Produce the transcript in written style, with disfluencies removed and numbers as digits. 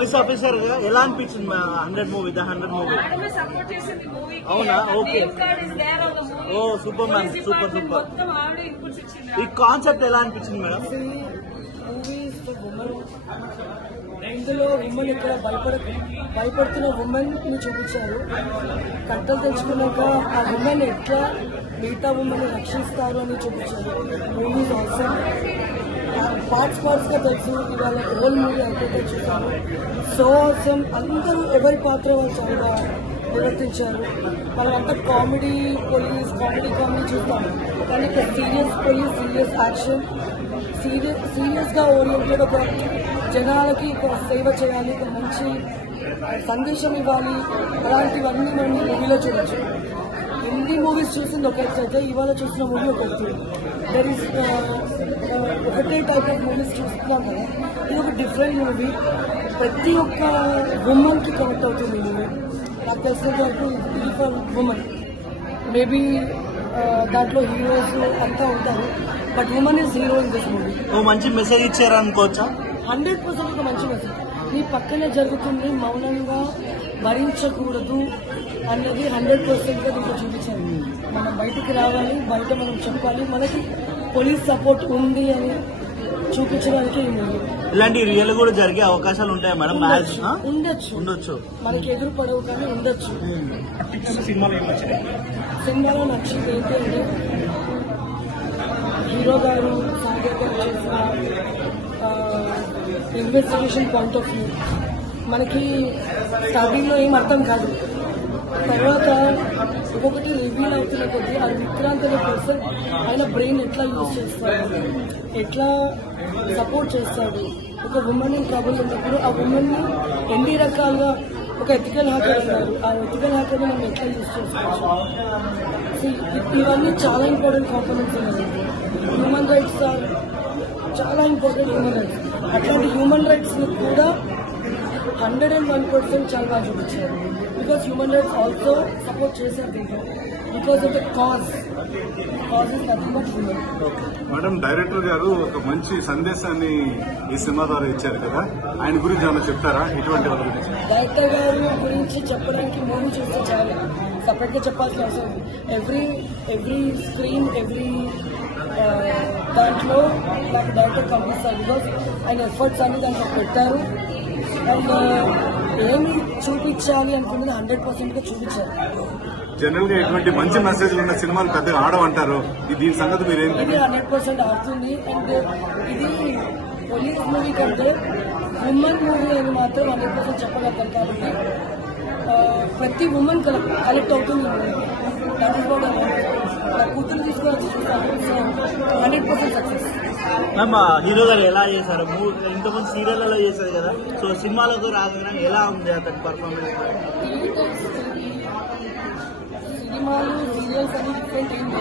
Police officer గా ఎలా అనిపించింది 100 మూవీ ద 100 మూవీ? అవునా? ఓకే. ఓ సూపర్ మ్యాన్, సూపర్ సూపర్. ఈ కాన్సెప్ట్ ఎలా అనిపించింది మేడం? ఇందులో ఉమెన్ ఇక్కడ భయపడుతున్న ఉమెన్ ని చూపించారు. కట్టలు తెచ్చుకున్నాక ఆ ఉమెన్ ఎట్లా మిగతా ఉమెన్ రక్షిస్తారు అని చూపించారు. మూవీస్ ఆల్సమ్ పార్ట్స్ గా తెలుసు. ఇవాళ హోల్ మూవీ అయితే చూసాను. సో ఆల్సమ్ అందరూ ఎవరి పాత్ర వాళ్ళు చాలా నిర్వర్తించారు. మనం అంతా కామెడీ పోలీస్ కామెడీ చూస్తాము, కానీ ఇక్కడ serious police, serious action, serious గా ఓరియంటెడ్ ఒక జనాలకి ఒక సేవ చేయాలి, ఒక మంచి సందేశం ఇవ్వాలి. అలాంటివన్నీ మనం ఈ మూవీలో చూడొచ్చు. హిందీ మూవీస్ చూసింది ఒక అయితే ఇవాళ చూసిన మూవీ ఒక దర్ ఈస్ ఒకటే టైప్ ఆఫ్ మూవీస్ చూస్తున్నాం కదా, ఇది ఒక డిఫరెంట్ మూవీ. ప్రతి ఒక్క ఉమెన్ కి కనెక్ట్ అవుతుంది ఈ మూవీ. నాకు తెలిసినంత వరకు ఇది ఫర్ ఉమెన్. మేబీ దాంట్లో హీరోస్ అంతా ఉంటారు, but women is hero in this movie. మంచి మెసేజ్ ఇచ్చారు అనుకోవచ్చా? 100% ఒక మంచి మెసేజ్. మీ పక్కనే జరుగుతుంది, మౌనంగా భరించకూడదు అన్నది 100% గా దీంట్లో చూపించారు. మనం బయటికి రావాలి, బయట మనం చెప్పాలి, మనకి పోలీస్ సపోర్ట్ ఉంది అని చూపించడానికి ఈ మూవీ. ఇలాంటి రియల్ కూడా జరిగే అవకాశాలు ఉంటాయి మేడం? ఉండొచ్చు, మనకి ఎదురు పడవు కానీ ఉండొచ్చు. సినిమాలో నచ్చింది ఏంటి అంటే హీరో గారు సాగర్ గారు చేసిన ఇన్వెస్టిగేషన్ పాయింట్ ఆఫ్ వ్యూ. మనకి స్టార్టింగ్ లో ఏం అర్థం కాదు, తర్వాత ఒక్కొక్కటి రివీల్ అవుతున్న కొద్దీ ఆ విక్రాంత్ అనే పర్సన్ ఆయన బ్రెయిన్ ఎట్లా యూజ్ చేస్తాడు, ఎట్లా సపోర్ట్ చేస్తాడు. ఒక ఉమెన్ ట్రబుల్ ఉన్నప్పుడు ఆ ఉమెన్ ని ఎన్ని రకాలుగా ఒక ఎథికల్ హ్యాకర్ అన్నారు, ఆ ఎథికల్ హ్యాకర్ ని మనం ఎట్లా యూజ్ చేసుకోవచ్చు. ఇవన్నీ చాలా ఇంపార్టెంట్ కాంపోనెంట్స్ ఉన్నాయి. హ్యూమన్ రైట్స్ చాలా ఇంపార్టెంట్. హ్యూమన్ రైట్స్, అట్లాంటి హ్యూమన్ రైట్స్ ని కూడా 101% చాలా బాగా చూపించారు. Because human rights also support చేశారు దీంట్లో, because of the cause is nothing but human. Madam, director గారు ఒక మంచి సందేశాన్ని ఈ సినిమా ద్వారా ఇచ్చారు కదా, ఆయన గురించి ఏమైనా చెప్తారా? ఇటువంటి వాళ్ళ గురించి డైరెక్టర్ గారు గురించి చెప్పడానికి మూవీ చూస్తే చాలా సపరేట్ గా చెప్పాల్సిన అవసరం. ఎవ్రీ స్క్రీన్, ఎవ్రీ దాంట్లో నాకు డైరెక్టర్ కనిపిస్తారు. బికాస్ ఆయన ఎఫర్ట్స్ అన్ని దాంట్లో పెట్టారు. అండ్ ఏమి చూపించాలి అనుకున్నది 100% గా చూపించారు. జనరల్ గా ఎటువంటి మంచి మెసేజ్లు ఉన్న సినిమాలు పెద్దగా ఆడమంటారు, దీని సంగతి మీరేం? ఇది 100% ఆడుతుంది. అండ్ ఇది పోలీస్ మూవీ కంటే ఉమెన్ మూవీ అని మాత్రం 100% చెప్పగలుగుతాను. కాబట్టి ప్రతి ఉమెన్ కలెక్ట్ అవుతుంది. దట్ ఈస్ వాట్ నా కూతురు తీసుకొని చూస్తాను. So 100% success. మ్యామ్, హీరో గారు ఎలా చేశారు? ఇంతమంది సీరియల్ చేశారు కదా, సో సినిమాలకు రాగానే ఎలా ఉంది అతని పర్ఫార్మెన్స్? సినిమాలు, సీరియల్స్ అని డిఫరెంట్ ఏం లేదు.